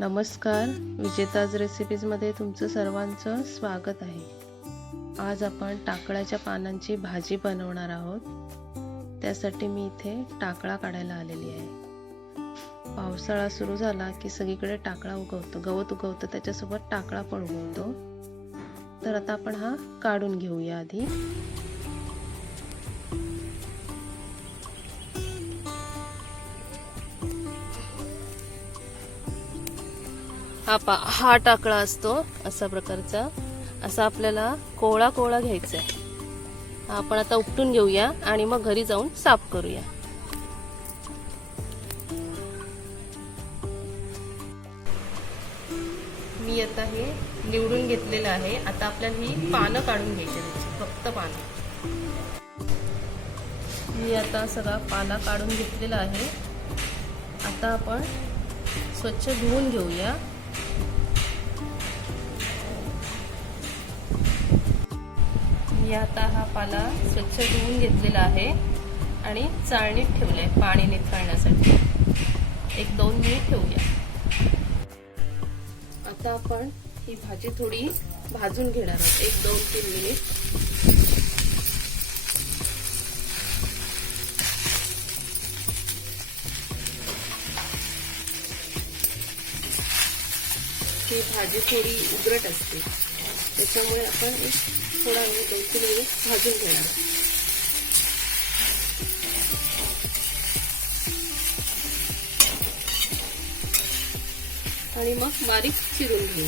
नमस्कार. विजेताज रेसिपीजमध्ये तुमचं सर्वांचं स्वागत आहे. आज आपण टाकळ्याच्या पानांची भाजी बनवणार आहोत. त्यासाठी मी इथे टाकळा काढायला आलेली आहे. पावसाळा सुरू झाला की सगळीकडे टाकळा उगवतो. गवत उगवतं त्याच्यासोबत टाकळा पण उगवतो. तर आता आपण हा काढून घेऊया आधी. हा पा हा टाकळा असतो असा प्रकारचा. असा आपल्याला कोवळा कोवळा घ्यायचा आहे आपण आता उपटून घेऊया आणि मग घरी जाऊन साफ करूया. मी आता हे निवडून घेतलेलं आहे. आता आपल्याला ही पानं काढून घ्यायची फक्त पानं. मी आता सगळा पाला काढून घेतलेला आहे. आता आपण स्वच्छ धुवून घेऊया. मी आता हा पाला स्वच्छ धुवून घेतलेला आहे आणि चाळणीत ठेवले पाणी निथळण्यासाठी एक दोन मिनिट ठेवूया. आता आपण ही भाजी थोडी भाजून घेणार आहोत. एक दोन तीन मिनिट. ही भाजी थोडी उगरट असते. त्याच्यामुळे आपण एक थोडा वेळ दोन तीन मिनिट भाजून घेणार. आणि मग बारीक चिरून घेऊ.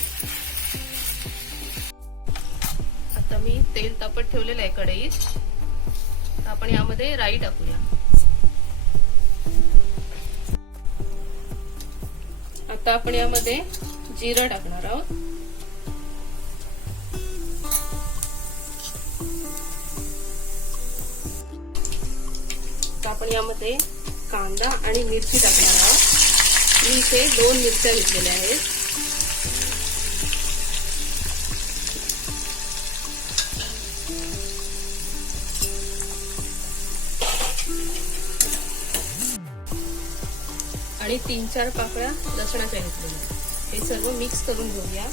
आता मी तेल तापत ठेवलेलं आहे कढईत. आपण यामध्ये राई टाकूया. आता आपण यामध्ये जिरं टाकणार आहोत. आपण यामध्ये कांदा आणि मिरची टाकणार आहोत. मी इथे दोन मिरच्या घेतलेल्या आहेत. आणि तीन चार पाकळ्या लसणाच्या घेतलेल्या हे सर्व मिक्स करून घेऊया.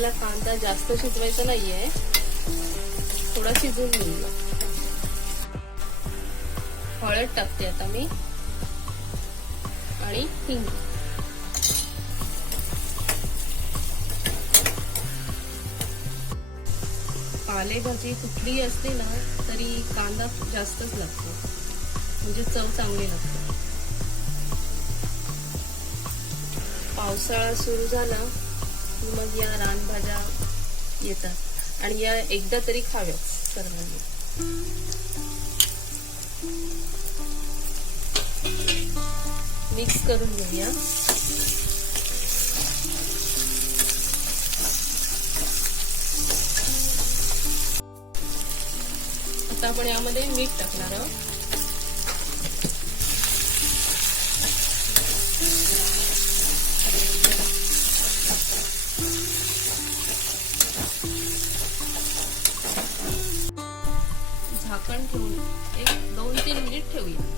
आपल्याला कांदा जास्त शिजवायचा नाहीये. थोडा शिजून घेऊया. हळद टाकते आता मी. आणि हिंग. पालेभाजी कुठलीही असते ना तरी कांदा जास्तच लागतो. म्हणजे चव चांगली लागते. पावसाळा सुरू झाला की मग या रानभाज्या येतात. आणि या एकदा तरी खाव्यात सर्वांनी. मिक्स करून घेऊया. आता आपण यामध्ये मीठ टाकणार आहोत. झाकण ठेवून एक दोन तीन मिनिट ठेवूया.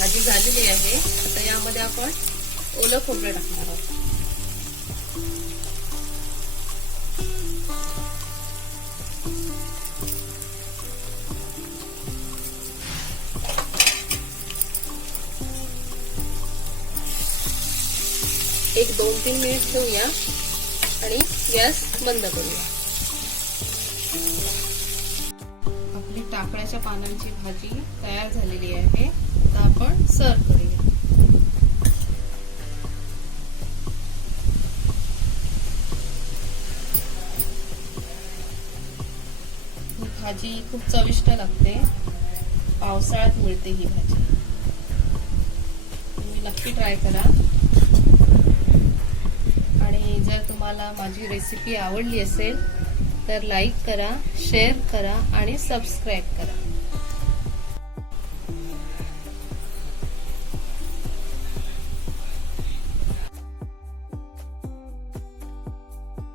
भाजी झालेली आहे. आता यामध्ये आपण ओलं खोबरं टाकणार आहोत. एक दोन तीन मिनिट ठेवूया आणि गॅस बंद करूया. आपली टाकळ्याच्या पानांची भाजी तयार झालेली आहे. आता आपण सर्व करूया. ही भाजी खूप चविष्ट लागते. पावसाळ्यात मिळते ही भाजी. तुम्ही नक्की ट्राय करा. आणि जर तुम्हाला माझी रेसिपी आवडली असेल तर लाईक करा शेअर करा आणि सबस्क्राईब करा.